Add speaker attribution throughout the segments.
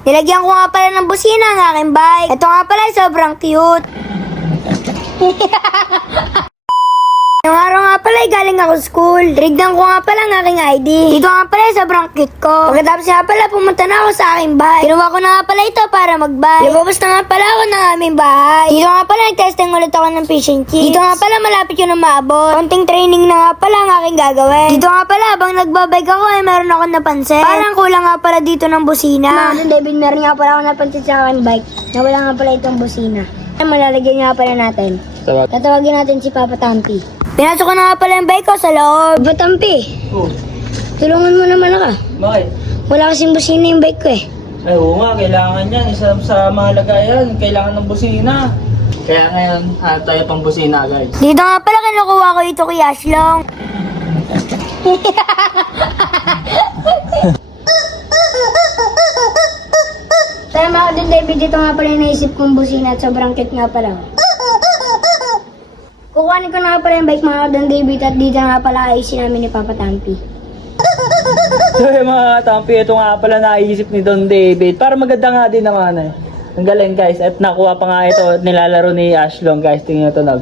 Speaker 1: Nilagyan ko nga pala ng busina ang aking bike. Ito nga pala, sobrang cute. Yung araw nga pala, ay galing ako school. Rigdan ko nga pala ang aking ID. Dito nga pala, sobrang cute ko. Pagkatapos nga pala, pumunta na ako sa aking bahay. Kinuha ko na nga pala ito para mag-bike. Lumabas na nga pala ako ng aming bahay. Dito nga pala, nag-testing ulit ako ng fish and chips. Dito nga pala, malapit yun na maabot. Konting training na nga pala ang aking gagawin. Dito nga pala, habang nagbabike ako, ay meron ako napansin. Parang kulang nga pala dito ng busina. Mga David, meron nga pala ako napansin sa aking bike. Nawala nga pala itong busina. Ay, malalagyan nga pala natin. Tatawagin natin si Papa Tampi. Pinasok ko na nga pala yung bike ko sa loob. Papa Tampi,
Speaker 2: Oh,
Speaker 1: tulungan mo naman ako.
Speaker 2: bakit?
Speaker 1: Wala kasing busina yung bike ko eh.
Speaker 2: Ay, oo nga, kailangan yan. Isa sa mahalaga yan, kailangan ng busina. Kaya ngayon, ah, tayo pang busina, guys.
Speaker 1: Dito nga pala kinukuha ko ito kay Ashlong. Tama ako din, David. Dito nga pala yung naisip kong busina at sobrang cute nga pala. Kukuhanin ko na nga pala yung bike mga Don David at dito nga pala ayusin namin ni Papa Tampi.
Speaker 2: Yung mga tampi, ito nga pala naisip ni Don David. Para maganda nga din naman eh. Ang galing guys. At nakuha pa nga ito at nilalaro ni Ashlong guys. Tingnan nyo ito nag.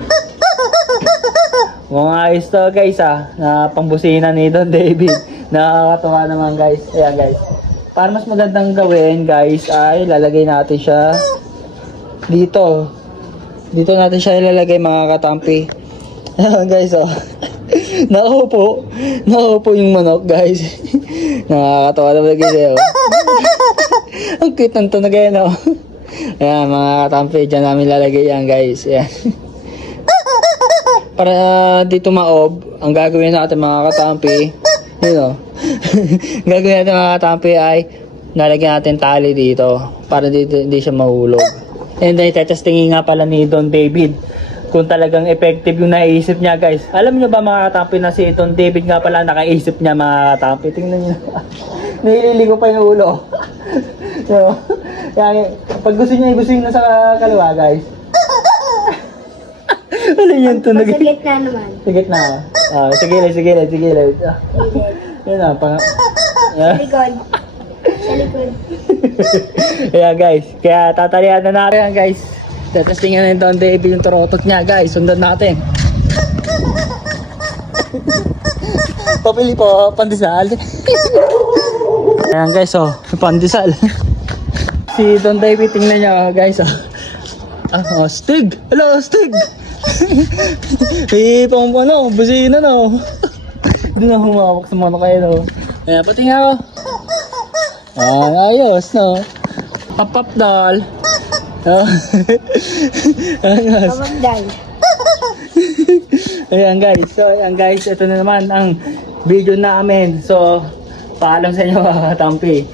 Speaker 2: Mga ayos to guys ah. Na pambusina ni Don David. Nakakatawa naman guys. Ayan guys. Para mas magandang gawin guys ay lalagay natin siya dito. Dito natin siya ilalagay mga katampi. Guys oh. Nakaupo. Nakaupo yung manok guys. Nakakatawa naman guys eh. oh. Ang cute ng tunog yan oh. Ayan mga katampi. Diyan namin lalagay yan guys. Ayan. Para ah, dito maob, ang gagawin natin mga katampi, yun o. gagawin natin mga katampi ay nalagyan natin tali dito para dito hindi siya mahulog. And then testingin nga pala ni Don David kung talagang effective yung naisip niya guys. Alam niyo ba mga katampi na si Don David nga pala nakaisip niya mga katampi. Tingnan niyo. Nililigo pa yung ulo. so, kaya, pag gusto niya, gusto niya sa kaliwa guys. ano yun tunog?
Speaker 1: Sa gitna naman.
Speaker 2: Sa gitna. Ah, sige lang, sige lang, sige lang. Ah, yun na, pang...
Speaker 1: Sa likod. Sa likod.
Speaker 2: Kaya guys, kaya tatalian na natin yan guys. Tetestingan na yung Don David yung turotot niya guys. Sundan natin. Papili po, pandesal. Ayan guys, oh, may pandesal. si Don David, tingnan niya oh, guys, oh. Ah, oh, stig! Hello, stig! eh, pang ano, busina no. Doon na humawak sa mga kayo no. Ayan, pati nga ako. Ayan, ayos no. Pop-pop doll. Oh. ayos.
Speaker 1: Pamagday.
Speaker 2: Ayan guys, so ayan guys, ito na naman ang video namin. So, paalam sa inyo mga katampi.